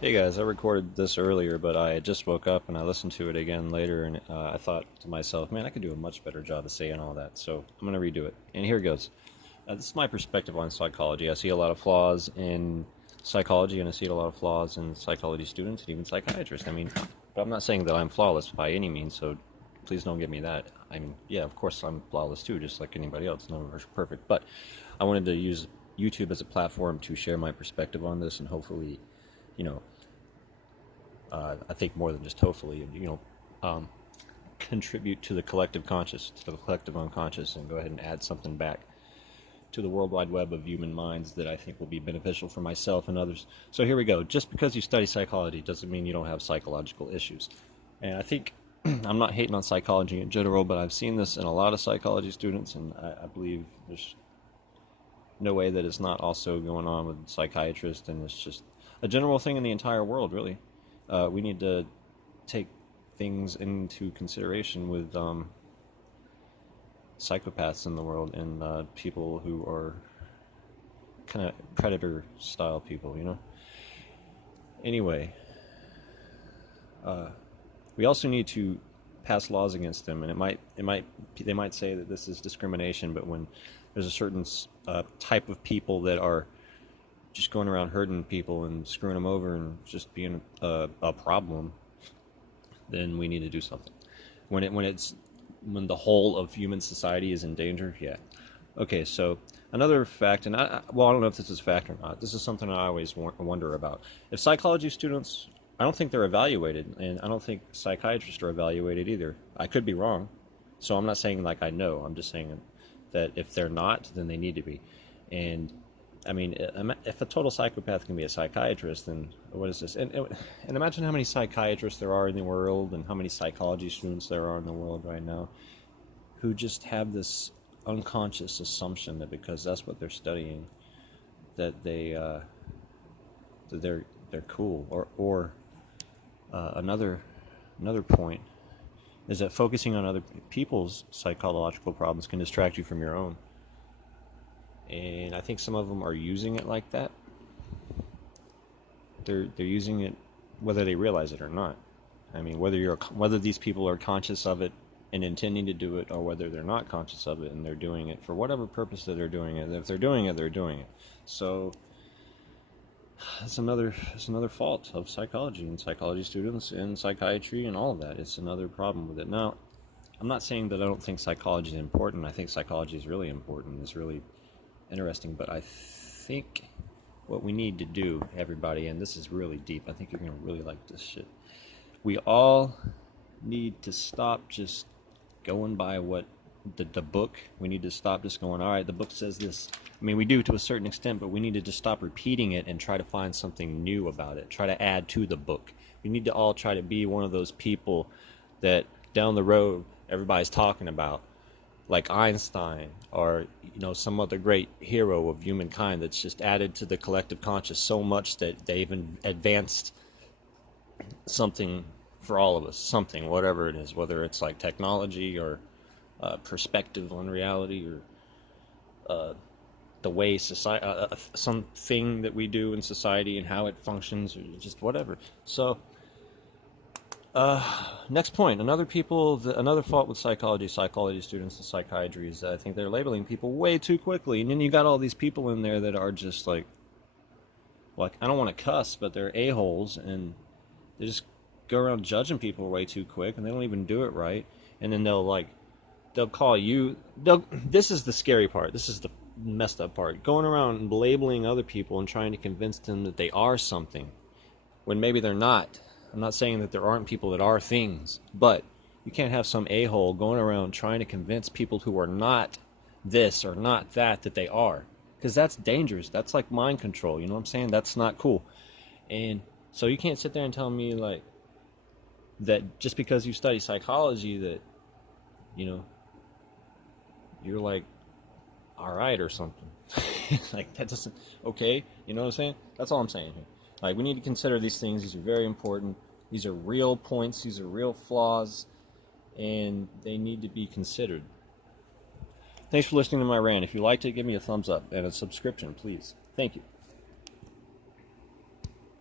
Hey guys, I recorded this earlier, but I just woke up and I listened to it again later, and I thought to myself, man, I could do a much better job of saying all that. So I'm going to redo it. And here goes. This is my perspective on psychology. I see a lot of flaws in psychology, and I see a lot of flaws in psychology students and even psychiatrists. But I'm not saying that I'm flawless by any means, so please don't give me that. Yeah, of course I'm flawless too, just like anybody else. None of us are perfect. But I wanted to use YouTube as a platform to share my perspective on this and hopefully, you know, I think more than just hopefully, um, contribute to the collective conscious, to the collective unconscious, and go ahead and add something back to the world wide web of human minds that I think will be beneficial for myself and others. So here we go. Just because you study psychology doesn't mean you don't have psychological issues. And I think I'm not hating on psychology in general, but I've seen this in a lot of psychology students, and I believe there's no way that it's not also going on with psychiatrists, and it's just a general thing in the entire world, really. We need to take things into consideration with psychopaths in the world and people who are kind of predator style people. Anyway, we also need to pass laws against them, and they might say that this is discrimination, but when there's a certain type of people that are just going around hurting people and screwing them over and just being a problem, then we need to do something. When the whole of human society is in danger, yeah. Okay, so another fact, and I don't know if this is a fact or not. This is something I always wonder about. If psychology students, I don't think they're evaluated, and I don't think psychiatrists are evaluated either. I could be wrong, so I'm not saying like I know. I'm just saying that if they're not, then they need to be. And if a total psychopath can be a psychiatrist, then what is this? And imagine how many psychiatrists there are in the world, and how many psychology students there are in the world right now, who just have this unconscious assumption that because that's what they're studying, that they're cool. Or another point is that focusing on other people's psychological problems can distract you from your own. And I think some of them are using it like that. They're using it whether they realize it or not. Whether these people are conscious of it and intending to do it, or whether they're not conscious of it and they're doing it for whatever purpose that they're doing it. If they're doing it, they're doing it. So it's another fault of psychology and psychology students and psychiatry and all of that. It's another problem with it. Now, I'm not saying that I don't think psychology is important. I think psychology is really important. It's really interesting, but I think what we need to do, everybody, and this is really deep, I think you're going to really like this shit. We all need to stop just going by what the book. We need to stop just going, all right, the book says this. We do to a certain extent, but we need to just stop repeating it and try to find something new about it. Try to add to the book. We need to all try to be one of those people that down the road everybody's talking about, like Einstein, or some other great hero of humankind that's just added to the collective conscious so much that they even advanced something for all of us, something, whatever it is, whether it's like technology or perspective on reality, or the way society, something that we do in society and how it functions, or just whatever. So next point, another fault with psychology students and psychiatry is that I think they're labeling people way too quickly. And then you got all these people in there that are just like I don't want to cuss, but they're a-holes, and they just go around judging people way too quick, and they don't even do it right. And then they'll call you, this is the scary part, this is the messed up part, going around and labeling other people and trying to convince them that they are something when maybe they're not. I'm not saying that there aren't people that are things, but you can't have some a-hole going around trying to convince people who are not this or not that they are, because that's dangerous. That's like mind control, you know what I'm saying? That's not cool. And so you can't sit there and tell me like that just because you study psychology that you're like all right or something. Like, that doesn't, okay, you know what I'm saying? That's all I'm saying here. Like, we need to consider these things. These are very important. These are real points. These are real flaws, and they need to be considered. Thanks for listening to my rant. If you liked it, give me a thumbs up and a subscription, please. Thank you.